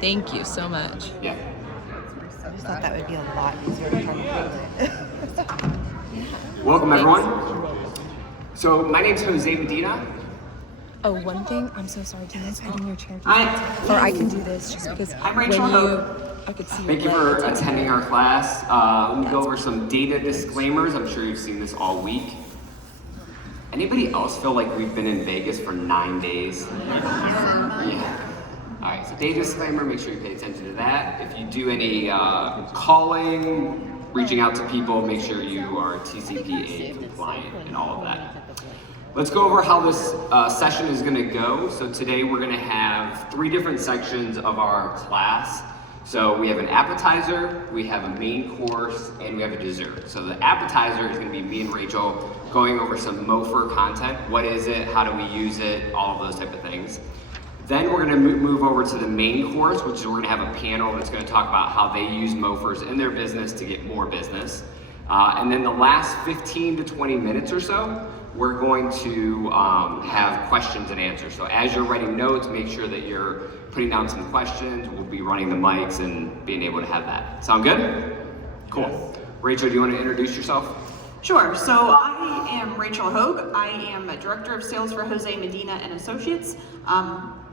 Thank you so much. Yeah. I just thought that would be a lot easier to try to Welcome, everyone. So my name's Jose Medina. Oh, one thing, I'm so sorry. Do you mind sliding your chair? Or I can do this just because I'm Rachel Hogue. I could see Thank you for attending our class. Let me go over some data disclaimers. I'm sure you've seen this all week. Anybody else feel like we've been in Vegas for 9 days? Yeah. All right, so data disclaimer, make sure you pay attention to that. If you do any calling, reaching out to people, make sure you are TCPA compliant and all of that. Let's go over how this session is gonna go. So today we're gonna have 3 different sections of our class. So we have an appetizer, we have a main course, and we have a dessert. So the appetizer is gonna be me and Rachel going over some MoFR content. What is it, how do we use it, all of those type of things. Then we're gonna move over to the main course, which is we're gonna have a panel that's gonna talk about how they use MoFRs in their business to get more business. And then the last 15 to 20 minutes or so, we're going to have questions and answers. So as you're writing notes, make sure that you're putting down some questions. We'll be running the mics and being able to have that. Sound good? Cool. Rachel, do you want to introduce yourself? Sure. So I am Rachel Hogue. I am a Director of Sales for Jose Medina and Associates.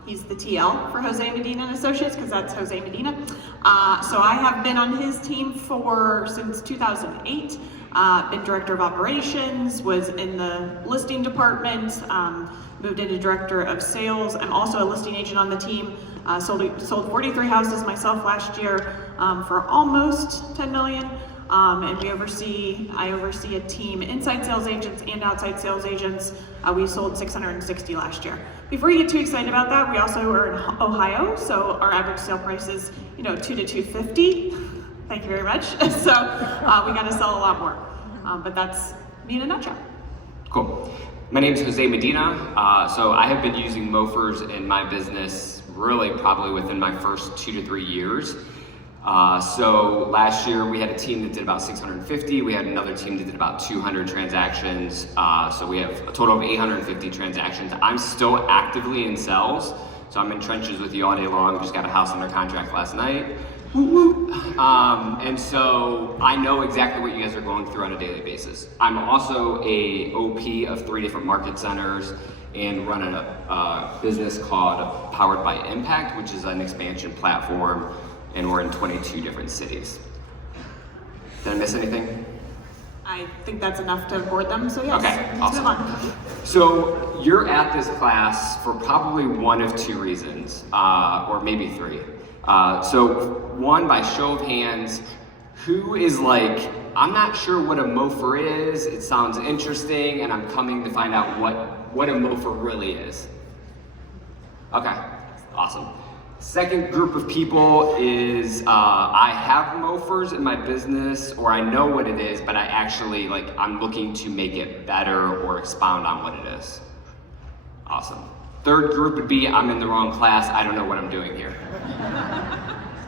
He's the TL for Jose Medina and Associates because that's Jose Medina. So I have been on his team since 2008. Been Director of Operations, was in the listing department, moved into Director of Sales. I'm also a listing agent on the team. Sold 43 houses myself last year for almost 10 million. And I oversee a team, inside sales agents and outside sales agents. We sold 660 last year. Before you get too excited about that, we also are in Ohio, so our average sale price is, $2 to $250. Thank you very much. So we got to sell a lot more. But that's me in a nutshell. Cool. My name is Jose Medina. So I have been using MoFRs in my business really probably within my first 2 to 3 years. So last year we had a team that did about 650. We had another team that did about 200 transactions. So we have a total of 850 transactions. I'm still actively in sales. So I'm in trenches with you all day long. Just got a house under contract last night. And so I know exactly what you guys are going through on a daily basis. I'm also a OP of 3 different market centers and run a business called Powered by Impact, which is an expansion platform, and we're in 22 different cities. Did I miss anything? I think that's enough to board them, so yes. Okay, let's awesome. move on. So you're at this class for probably one of 2 reasons, or maybe 3. So one, by show of hands, who is like, I'm not sure what a MoFR is, it sounds interesting, and I'm coming to find out what a MoFR really is. Okay, awesome. Second group of people is, I have MoFRs in my business, or I know what it is, but I actually, I'm looking to make it better or expound on what it is. Awesome. Third group would be, I'm in the wrong class, I don't know what I'm doing here.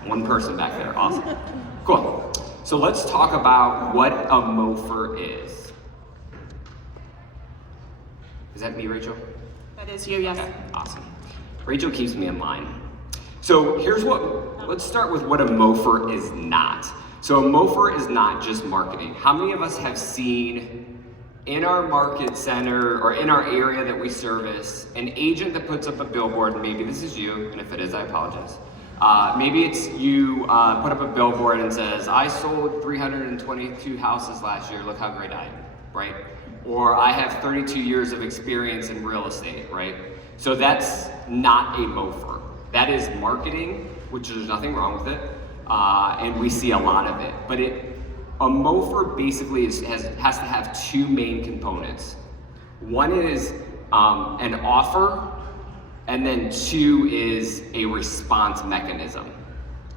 One person back there, awesome. Cool. So let's talk about what a MoFR is. Is that me, Rachel? That is you, yes. Okay, awesome. Rachel keeps me in line. So let's start with what a MoFR is not. So a MoFR is not just marketing. How many of us have seen in our market center or in our area that we service an agent that puts up a billboard, and maybe this is you, and if it is, I apologize. Maybe it's you put up a billboard and says, I sold 322 houses last year, look how great I am, right? Or I have 32 years of experience in real estate, right? So that's not a MoFR. That is marketing, which there's nothing wrong with it, and we see a lot of it. But a MoFR basically has to have 2 main components. One is an offer, and then 2 is a response mechanism,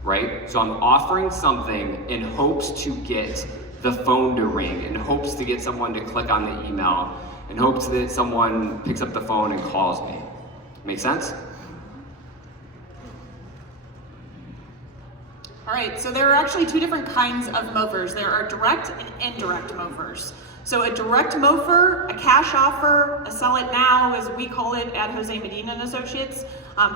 right? So I'm offering something in hopes to get the phone to ring, in hopes to get someone to click on the email, in hopes that someone picks up the phone and calls me. Make sense? All right, so there are actually 2 different kinds of MoFRs. There are direct and indirect MoFRs. So a direct MoFR, a cash offer, a sell it now, as we call it at Jose Medina and Associates,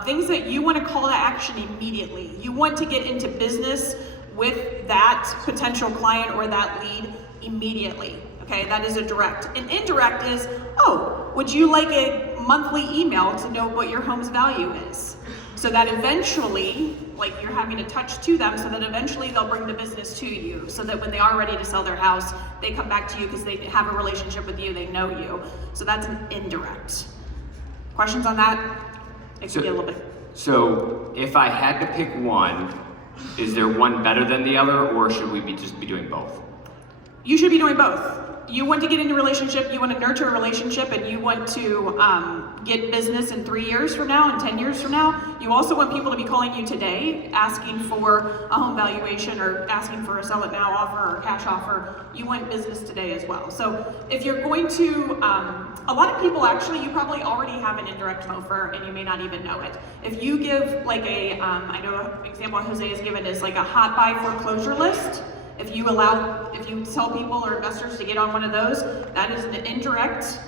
Things that you want to call to action immediately. You want to get into business with that potential client or that lead immediately. Okay, that is a direct. An indirect is, oh, would you like a monthly email to know what your home's value is? So that eventually, like you're having a touch to them, so that eventually they'll bring the business to you, so that when they are ready to sell their house, they come back to you because they have a relationship with you, they know you. So that's an indirect. Questions on that? It could be a little bit. So if I had to pick one, is there one better than the other, or should we just be doing both? You should be doing both. You want to get into a relationship, you want to nurture a relationship, and you want to get business in 3 years from now and 10 years from now. You also want people to be calling you today, asking for a home valuation or asking for a sell it now offer or cash offer. You want business today as well. So if you're going to, a lot of people actually, you probably already have an indirect mofer and you may not even know it. If you give like a, I know an example Jose has given is like a hot buy foreclosure list. If you tell people or investors to get on one of those, that is an indirect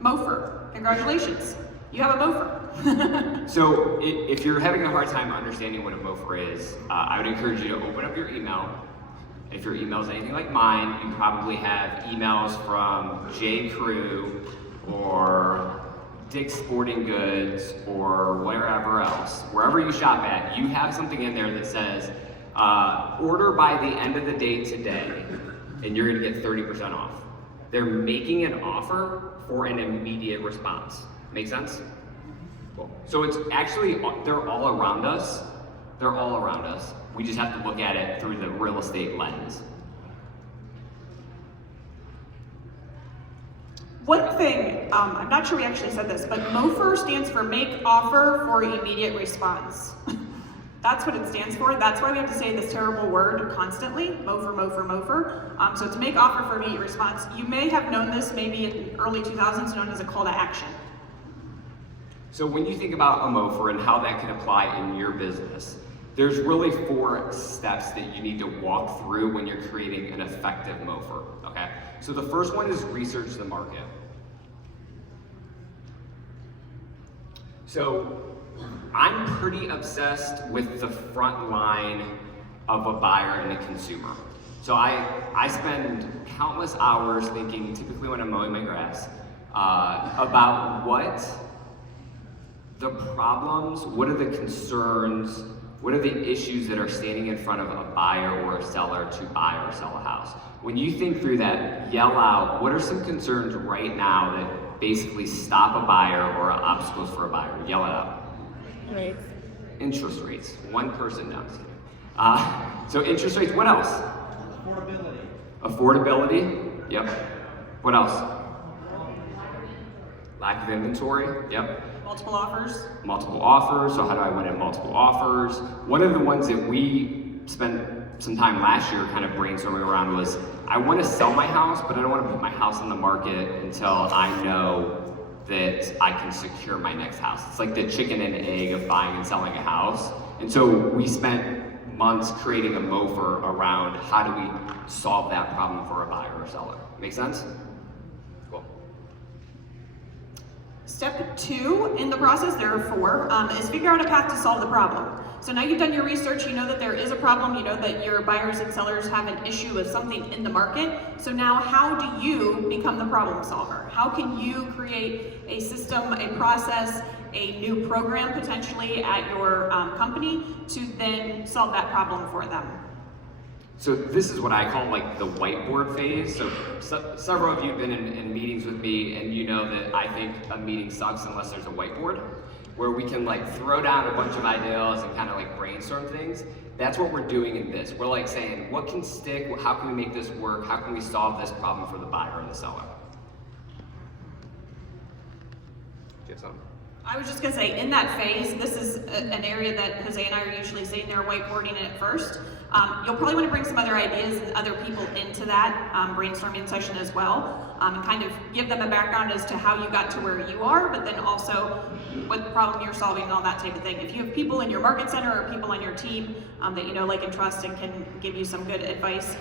mofer. Congratulations, you have a mofer. So if you're having a hard time understanding what a mofer is, I would encourage you to open up your email. If your email is anything like mine, you probably have emails from J. Crew or Dick's Sporting Goods or wherever else. Wherever you shop at, you have something in there that says, order by the end of the day today, and you're gonna get 30% off. They're making an offer for an immediate response. Make sense? Cool. So it's actually, they're all around us. They're all around us. We just have to look at it through the real estate lens. One thing, I'm not sure we actually said this, but MOFR stands for Make Offer for Immediate Response. That's what it stands for. That's why we have to say this terrible word constantly, MOFR, MOFR, MOFR. So to make offer for immediate response, you may have known this maybe in early 2000s, known as a call to action. So when you think about a MOFR and how that can apply in your business, there's really 4 steps that you need to walk through when you're creating an effective MOFR, okay? So the first one is research the market. So I'm pretty obsessed with the front line of a buyer and a consumer. So I spend countless hours thinking, typically when I'm mowing my grass, about what the problems, what are the concerns, what are the issues that are standing in front of a buyer or a seller to buy or sell a house. When you think through that, yell out, what are some concerns right now that basically stop a buyer or are obstacles for a buyer? Yell it out. Right. Interest rates. One person knows. So interest rates, what else? Affordability, yep. What else? Lack of inventory, yep. Multiple offers. Multiple offers, so how do I win at multiple offers? One of the ones that we spent some time last year kind of brainstorming around was, I want to sell my house, but I don't want to put my house on the market until I know that I can secure my next house. It's like the chicken and egg of buying and selling a house. And so we spent months creating a MOFR around how do we solve that problem for a buyer or seller. Make sense? Cool. Step 2 in the process, there are 4, is figure out a path to solve the problem. So now you've done your research, you know that there is a problem, you know that your buyers and sellers have an issue with something in the market. So now how do you become the problem solver? How can you create a system, a process, a new program potentially at your company to then solve that problem for them? So this is what I call like the whiteboard phase. So several of you have been in meetings with me, and you know that I think a meeting sucks unless there's a whiteboard, where we can like throw down a bunch of ideas and kind of like brainstorm things. That's what we're doing in this. We're like saying, what can stick? How can we make this work? How can we solve this problem for the buyer and the seller? Do you have something? I was just gonna say, in that phase, this is an area that Jose and I are usually sitting there whiteboarding it first. You'll probably want to bring some other ideas and other people into that brainstorming session as well, and kind of give them a background as to how you got to where you are, but then also what problem you're solving and all that type of thing. If you have people in your market center or people on your team that you know, like, and trust and can give you some good advice,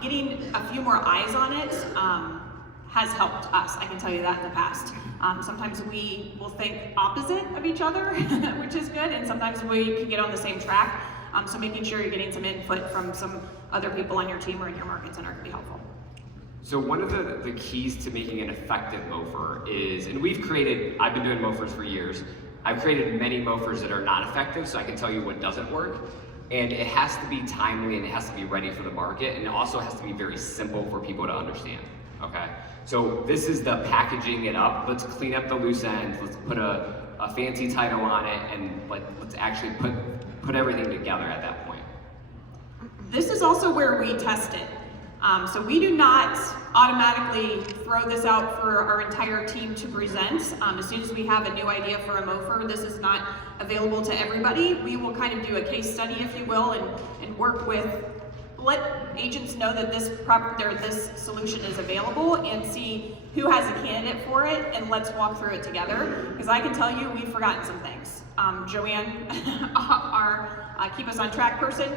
getting a few more eyes on it has helped us. I can tell you that in the past. Sometimes we will think opposite of each other, which is good, and sometimes we can get on the same track. So making sure you're getting some input from some other people on your team or in your market center can be helpful. So one of the keys to making an effective MOFR is, and I've been doing MOFRs for years, I've created many MOFRs that are not effective, so I can tell you what doesn't work. And it has to be timely and it has to be ready for the market, and it also has to be very simple for people to understand, okay? So this is the packaging it up. Let's clean up the loose ends, let's put a fancy title on it, and let's actually put everything together at that point. This is also where we test it. So we do not automatically throw this out for our entire team to present. As soon as we have a new idea for a MOFR, this is not available to everybody. We will kind of do a case study, if you will, and work with, let agents know that this solution is available and see who has a candidate for it, and let's walk through it together. Because I can tell you, we've forgotten some things. Joanne, our keep us on track person,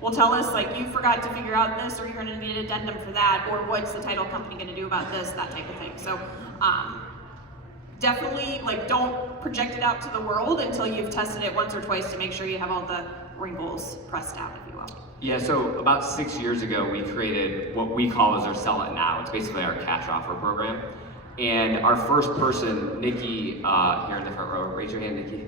will tell us, like, you forgot to figure out this, or you're gonna need an addendum for that, or what's the title company gonna do about this, that type of thing. So definitely, like, don't project it out to the world until you've tested it once or twice to make sure you have all the wrinkles pressed out, if you will. Yeah, so about 6 years ago, we created what we call as our Sell It Now. It's basically our cash offer program. And our first person, Nikki, here in the front row, raise your hand, Nikki.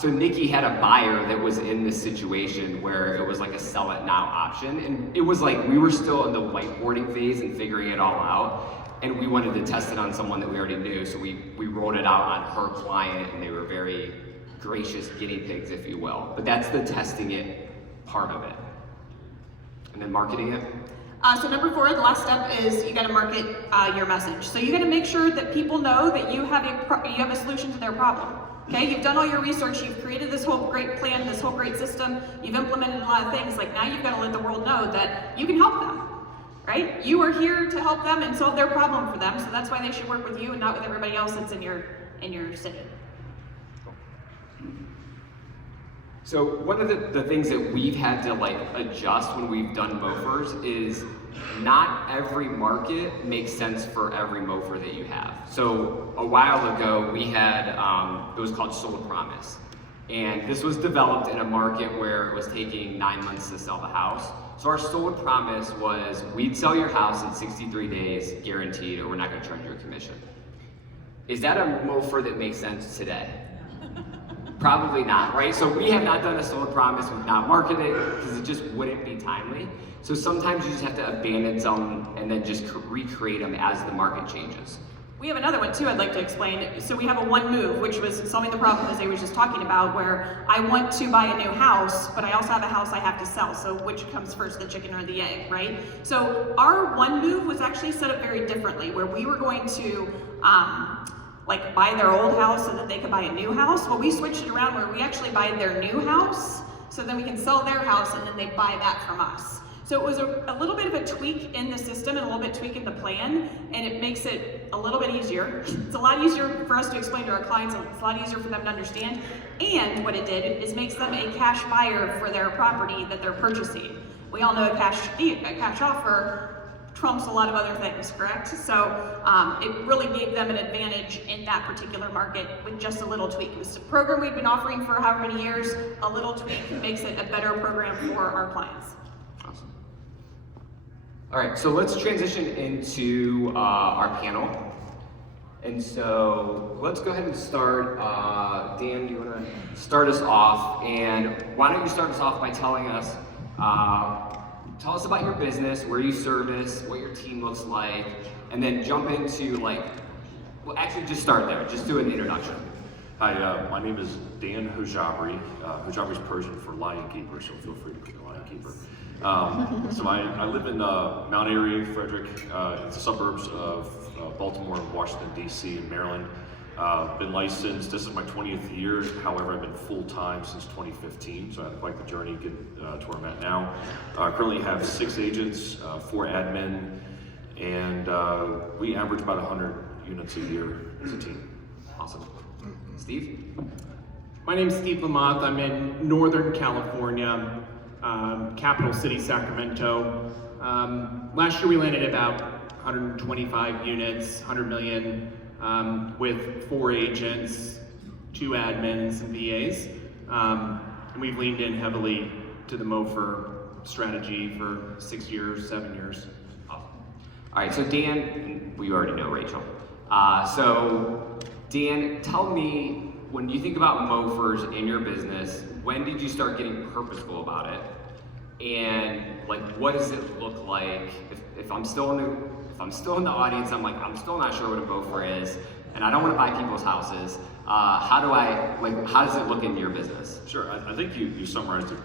So Nikki had a buyer that was in this situation where it was like a Sell It Now option. And it was like we were still in the whiteboarding phase and figuring it all out. And we wanted to test it on someone that we already knew. So we rolled it out on her client, and they were very gracious guinea pigs, if you will. But that's the testing it part of it. And then marketing it. So number 4, the last step is you got to market your message. So you got to make sure that people know that you have a solution to their problem. Okay, you've done all your research, you've created this whole great plan, this whole great system, you've implemented a lot of things. Like, now you've got to let the world know that you can help them, right? You are here to help them and solve their problem for them. So that's why they should work with you and not with everybody else that's in your city. So one of the things that we've had to adjust when we've done MOFRs is not every market makes sense for every MOFR that you have. So a while ago we had, it was called Sold Promise. And this was developed in a market where it was taking 9 months to sell the house. So our Sold Promise was, we'd sell your house in 63 days, guaranteed, or we're not gonna charge you a commission. Is that a MOFR that makes sense today? Probably not, right? So we have not done a Sold Promise, we've not marketed it because it just wouldn't be timely. So sometimes you just have to abandon some and then just recreate them as the market changes. We have another one too I'd like to explain. So we have a one move, which was solving the problem as they was just talking about, where I want to buy a new house, but I also have a house I have to sell. So which comes first, the chicken or the egg, right? So our one move was actually set up very differently, where we were going to buy their old house so that they could buy a new house. Well, we switched it around where we actually buy their new house, so then we can sell their house and then they buy that from us. So it was a little bit of a tweak in the system and a little bit tweak in the plan, and it makes it a little bit easier. It's a lot easier for us to explain to our clients, it's a lot easier for them to understand. And what it did is makes them a cash buyer for their property that they're purchasing. We all know a cash offer trumps a lot of other things, correct? So it really gave them an advantage in that particular market with just a little tweak. It was a program we've been offering for however many years. A little tweak makes it a better program for our clients. Awesome. All right, so let's transition into our panel. And so let's go ahead and start. Dan, do you want to start us off? And why don't you start us off by telling us, tell us about your business, where you service, what your team looks like, and then jump into well, actually just start there. Just do an introduction. Hi, my name is Dan Hojabri. Hojabri is Persian for lion keeper, so feel free to call me lion keeper. So I live in Mount Airy, Frederick. It's the suburbs of Baltimore, Washington, D.C., and Maryland. Been licensed, this is my 20th year. However, I've been full-time since 2015, so I had quite the journey getting to where I'm at now. Currently have 6 agents, 4 admin, and we average about 100 units a year as a team. Awesome. Steve? My name is Steve LaMothe. I'm in Northern California, capital city Sacramento. Last year we landed about 125 units, 100 million, with 4 agents, 2 admins, and VAs. And we've leaned in heavily to the MoFer strategy for 6 years, 7 years. Awesome. All right, so Dan, we already know Rachel. So Dan, tell me, when you think about MoFers in your business, when did you start getting purposeful about it? And like, what does it look like? If I'm still in the audience, I'm still not sure what a MoFer is, and I don't want to buy people's houses. How does it look in your business? Sure, I think you summarized it,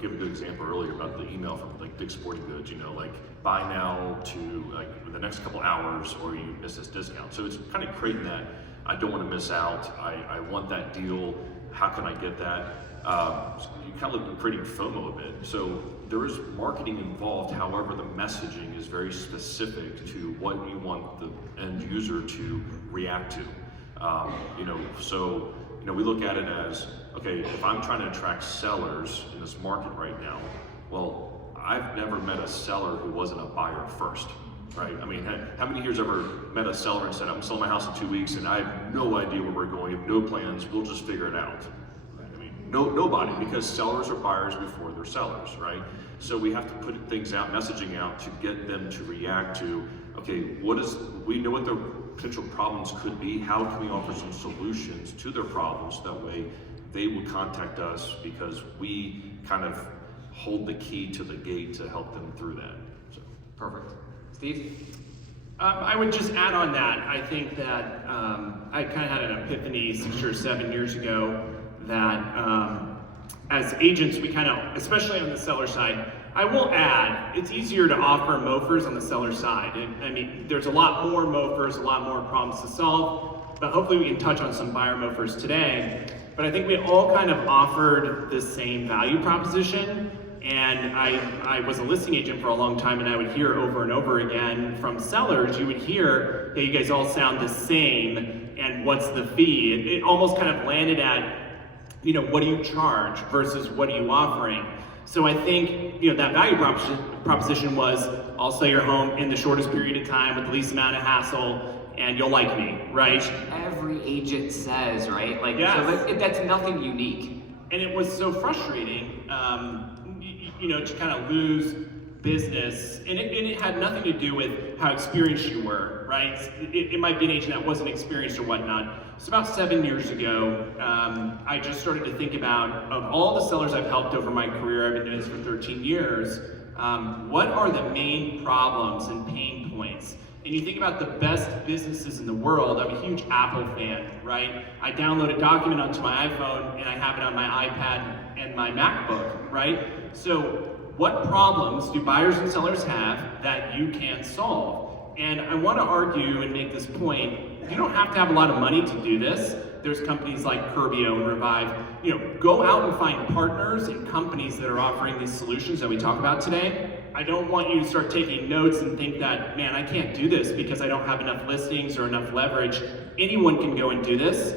give a good example earlier about the email from like Dick's Sporting Goods, like buy now to like the next couple hours or you miss this discount. So it's kind of creating that, I don't want to miss out, I want that deal, how can I get that? So you kind of look at creating FOMO a bit. So there is marketing involved, however the messaging is very specific to what you want the end user to react to. We look at it as, okay, if I'm trying to attract sellers in this market right now, well, I've never met a seller who wasn't a buyer first, right? I mean, how many here has ever met a seller and said, I'm selling my house in 2 weeks and I have no idea where we're going, have no plans, we'll just figure it out. I mean, nobody, because sellers are buyers before they're sellers, right? So we have to put things out, messaging out to get them to react to, okay, we know what their potential problems could be, how can we offer some solutions to their problems, that way they will contact us because we kind of hold the key to the gate to help them through that. So. Perfect. Steve? I would just add on that, I think that I kind of had an epiphany 6 or 7 years ago that as agents, we kind of, especially on the seller side, I will add, it's easier to offer MoFers on the seller side. I mean, there's a lot more MoFers, a lot more problems to solve, but hopefully we can touch on some buyer MoFers today. But I think we all kind of offered the same value proposition. And I was a listing agent for a long time, and I would hear over and over again from sellers, you would hear, hey, you guys all sound the same, and what's the fee? It almost kind of landed at, what do you charge versus what are you offering? So I think, that value proposition was, I'll sell your home in the shortest period of time with the least amount of hassle, and you'll like me, right? Every agent says, right? Yes. So that's nothing unique. And it was so frustrating, to kind of lose business, and it had nothing to do with how experienced you were, right? It might be an agent that wasn't experienced or whatnot. So about 7 years ago, I just started to think about, of all the sellers I've helped over my career, I've been doing this for 13 years, what are the main problems and pain points? And you think about the best businesses in the world. I'm a huge Apple fan, right? I download a document onto my iPhone and I have it on my iPad and my MacBook, right? So what problems do buyers and sellers have that you can solve? And I want to argue and make this point, you don't have to have a lot of money to do this. There's companies like Curbio and Revive. Go out and find partners and companies that are offering these solutions that we talk about today. I don't want you to start taking notes and think that, man, I can't do this because I don't have enough listings or enough leverage. Anyone can go and do this.